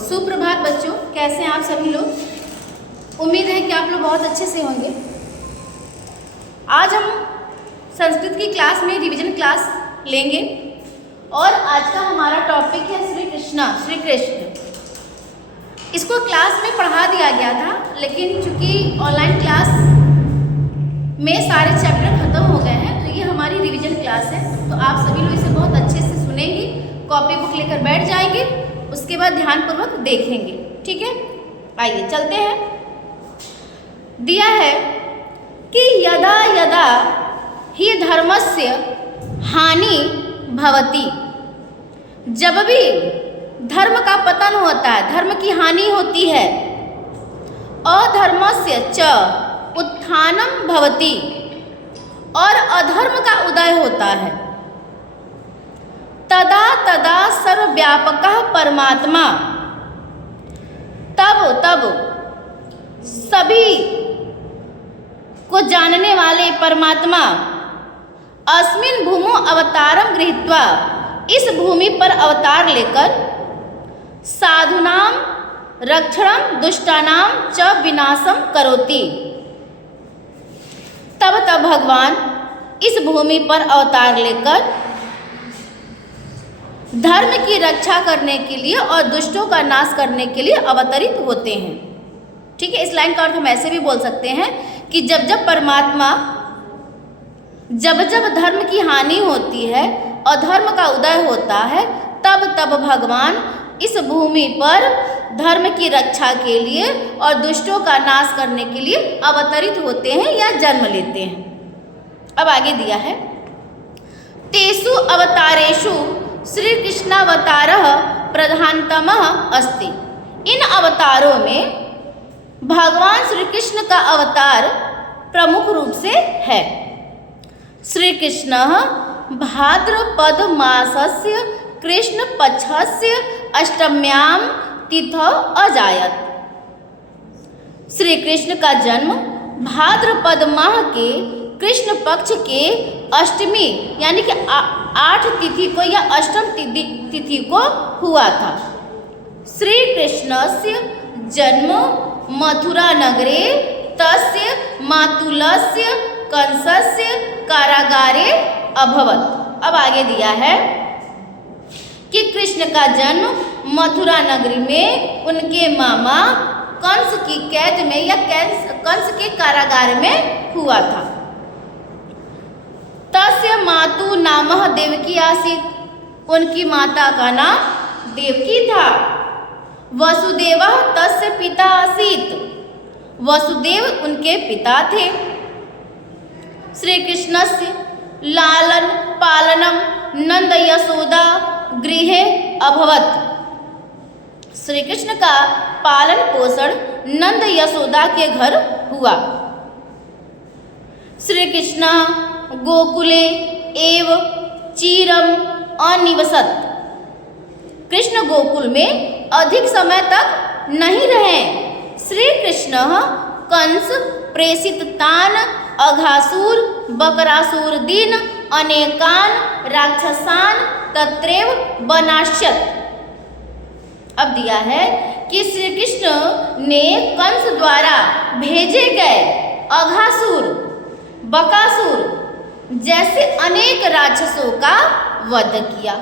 सुप्रभात बच्चों, कैसे हैं आप सभी लोग। उम्मीद है कि आप लोग बहुत अच्छे से होंगे। आज हम संस्कृत की क्लास में रिवीजन क्लास लेंगे और आज का हमारा टॉपिक है श्री कृष्ण। इसको क्लास में पढ़ा दिया गया था, लेकिन चूंकि ऑनलाइन क्लास में सारे चैप्टर खत्म हो गए हैं तो ये हमारी रिवीजन क्लास है। तो आप सभी लोग इसे बहुत अच्छे से सुनेंगे, कॉपी बुक लेकर बैठ जाएंगे, उसके बाद ध्यानपूर्वक देखेंगे। ठीक है, आइए चलते हैं। दिया है कि यदा यदा ही धर्मस्य हानि भवति, जब भी धर्म का पतन होता है, धर्म की हानि होती है, अधर्मस्य च उत्थानम भवति, और अधर्म का उदय होता है, तदा तदा सर्वव्यापकः परमात्मा, तब सभी को जानने वाले परमात्मा अस्मिन् भूमौ अवतारम गृहीत्वा, इस भूमि पर अवतार लेकर साधूनां रक्षणं दुष्टानां च विनाशं करोति। तब भगवान इस भूमि पर अवतार लेकर धर्म की रक्षा करने के लिए और दुष्टों का नाश करने के लिए अवतरित होते हैं। ठीक है, इस लाइन का अर्थ हम ऐसे भी बोल सकते हैं कि जब परमात्मा जब धर्म की हानि होती है और धर्म का उदय होता है, तब भगवान इस भूमि पर धर्म की रक्षा के लिए और दुष्टों का नाश करने के लिए अवतरित होते हैं या जन्म लेते हैं। अब आगे दिया है, तेषु अवतारेषु श्री कृष्णावतारः प्रधानतमः अस्ति। इन अवतारों में भगवान श्री कृष्ण का अवतार प्रमुख रूप से है। श्री कृष्ण भाद्रपद मासस्य कृष्ण पक्षस्य अष्टम्यां तिथौ अजायत। श्री कृष्ण का जन्म भाद्रपद माह के कृष्ण पक्ष के अष्टमी यानी कि 8 तिथि को या अष्टम तिथि को हुआ था। श्री कृष्णस्य जन्म मथुरा नगरे तस्य मातुलस्य कंसस्य कारागारे अभवत्। अब आगे दिया है कि कृष्ण का जन्म मथुरा नगरी में उनके मामा कंस की कैद में या कंस के कारागार में हुआ था। तस्य मातु नामः देवकी आसीत्, उनकी माता का नाम देवकी था। वसुदेवः तस्य पिता आसीत्, वसुदेव उनके पिता थे। श्री कृष्णस्य लालन पालनम नंद यशोदा गृहे अभवत्। श्री कृष्ण का पालन पोषण नंद यशोदा के घर हुआ। श्री कृष्ण गोकुले एव चिरम अनिवसत्। कृष्ण गोकुल में अधिक समय तक नहीं रहे। श्री कृष्ण कंस प्रेषित तान अघासुर बकरासुर दीन अनेकान राक्षसान तत्रैव वनाश्यत। अब दिया है कि श्री कृष्ण ने कंस द्वारा भेजे गए अघासुर बकासुर जैसे अनेक राक्षसों का वध किया।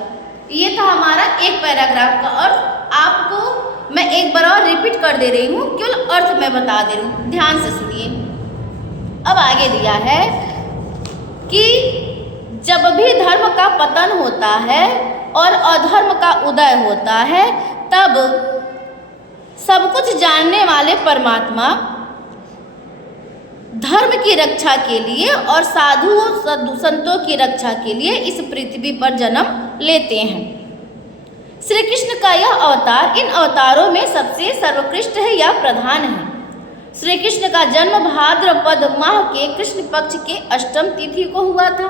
ये था हमारा एक पैराग्राफ का अर्थ। आपको मैं एक बार और रिपीट कर दे रही हूँ, केवल अर्थ मैं बता दे रही हूँ, ध्यान से सुनिए। अब आगे दिया है कि जब भी धर्म का पतन होता है और अधर्म का उदय होता है, तब सब कुछ जानने वाले परमात्मा धर्म की रक्षा के लिए और साधुओं संतों की रक्षा के लिए इस पृथ्वी पर जन्म लेते हैं। श्री कृष्ण का यह अवतार इन अवतारों में सबसे सर्वोत्कृष्ट है या प्रधान है। श्री कृष्ण का जन्म भाद्रपद माह के कृष्ण पक्ष के अष्टम तिथि को हुआ था।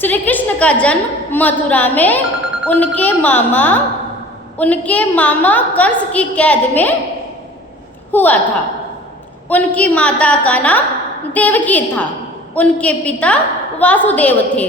श्री कृष्ण का जन्म मथुरा में उनके मामा कंस की कैद में हुआ था। उनकी माता का नाम देवकी था, उनके पिता वासुदेव थे।